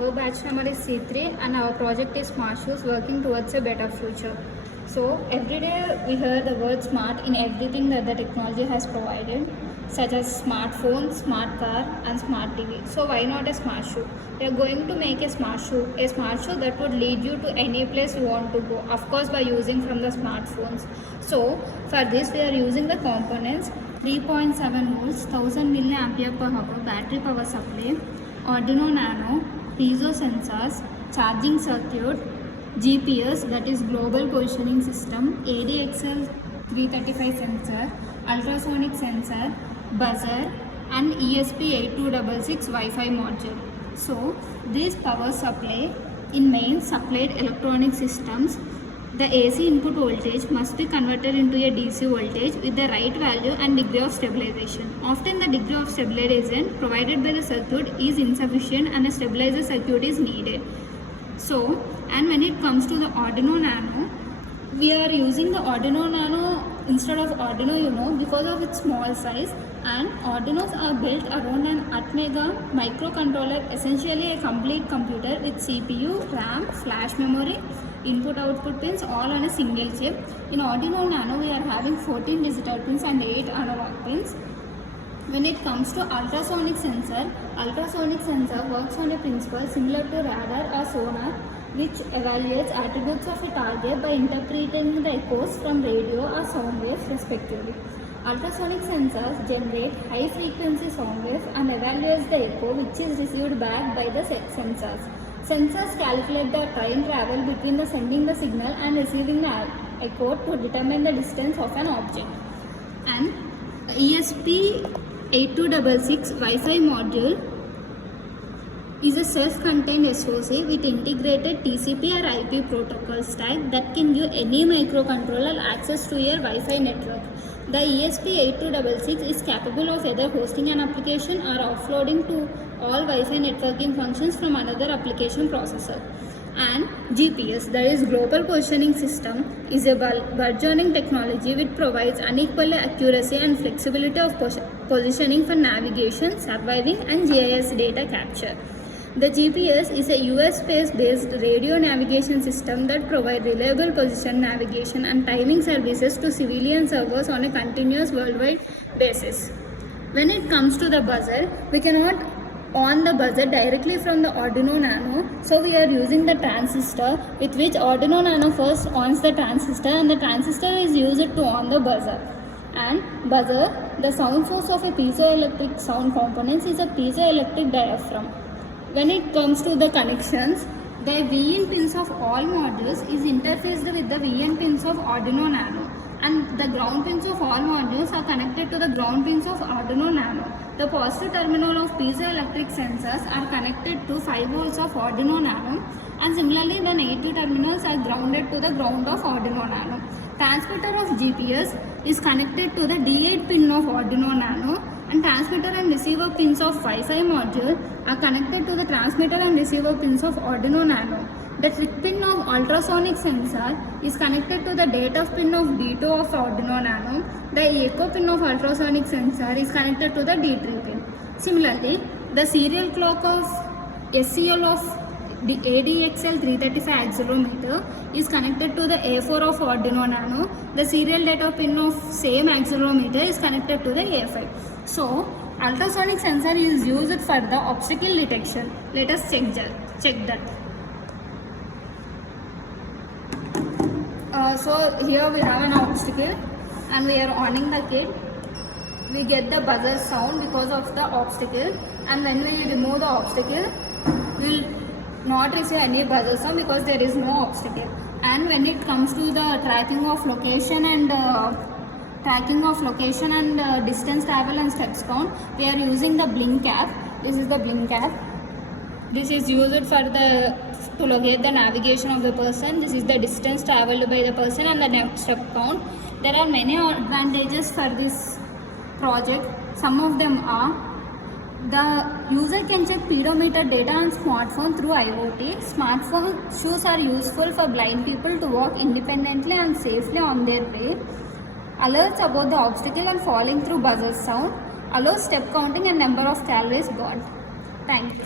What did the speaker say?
our batch number is C3 and our project is Smart Shoes working towards a better future. So every day we hear the word smart in everything that the technology has provided, such as smartphone, smart car and smart TV. So why not a smart shoe? We are going to make a smart shoe that would lead you to any place you want to go, of course by using from the smartphones. So for this we are using the components 3.7 volts, 1000 milliampere per hour battery power supply, Arduino Nano, piezo sensors, charging circuit, GPS that is global positioning system, ADXL 335 sensor, ultrasonic sensor, buzzer and ESP8266 Wi-Fi module. So this power supply in main supplied electronic systems, the AC input voltage must be converted into a DC voltage with the right value and degree of stabilization. Often the degree of stabilization provided by the circuit is insufficient and a stabilizer circuit is needed. So, and when it comes to the Arduino Nano, we are using the Arduino Nano instead of Arduino because of its small size, and Arduinos are built around an Atmega microcontroller, essentially a complete computer with CPU, RAM, flash memory, input-output pins all on a single chip. In Arduino Nano, we are having 14 digital pins and 8 analog pins. When it comes to ultrasonic sensor works on a principle similar to radar or sonar, which evaluates attributes of a target by interpreting the echoes from radio or sound waves respectively. Ultrasonic sensors generate high frequency sound wave and evaluates the echo which is received back by the sensors. Sensors calculate the time travel between the sending the signal and receiving the echo to determine the distance of an object. And ESP8266 Wi-Fi module is a self-contained SoC with integrated TCP or IP protocol stack that can give any microcontroller access to your Wi-Fi network. The ESP8266 is capable of either hosting an application or offloading to all Wi-Fi networking functions from another application processor. And GPS, that is Global Positioning System, is a burgeoning technology which provides unequal accuracy and flexibility of positioning for navigation, surviving and GIS data capture. The GPS is a US space-based radio navigation system that provides reliable position navigation and timing services to civilian servers on a continuous worldwide basis. When it comes to the buzzer, we cannot on the buzzer directly from the Arduino Nano, so we are using the transistor with which Arduino Nano first ons the transistor and the transistor is used to on the buzzer. And buzzer, the sound source of a piezoelectric sound components is a piezoelectric diaphragm. When it comes to the connections, the VIN pins of all modules is interfaced with the VIN pins of Arduino Nano, and the ground pins of all modules are connected to the ground pins of Arduino Nano. The positive terminal of piezoelectric sensors are connected to 5 volts of Arduino Nano, and similarly the negative terminals are grounded to the ground of Arduino Nano. Transmitter of GPS is connected to the D8 pin of Arduino Nano, and transmitter and receiver pins of Wi-Fi module are connected to the transmitter and receiver pins of Arduino Nano. The trick pin of ultrasonic sensor is connected to the data pin of D2 of Arduino Nano. The echo pin of ultrasonic sensor is connected to the D3 pin. Similarly, the serial clock of SCL of the ADXL 335 accelerometer is connected to the A4 of Arduino Nano. The serial data pin of same accelerometer is connected to the A5. So, ultrasonic sensor is used for the obstacle detection. Let us check that. So here we have an obstacle and we are oning the kit. We get the buzzer sound because of the obstacle, and when we remove the obstacle, we will not receive any buzzer sound because there is no obstacle. And when it comes to the tracking of location and distance travel and steps count, we are using the blink app. This is the blink app. This is used to locate the navigation of the person. This is the distance traveled by the person and the step count. There are many advantages for this project. Some of them are: the user can check pedometer data on smartphone through IoT. Smartphone shoes are useful for blind people to walk independently and safely on their way. Alerts about the obstacle and falling through buzzer sound. Allows step counting and number of calories burned. Thank you.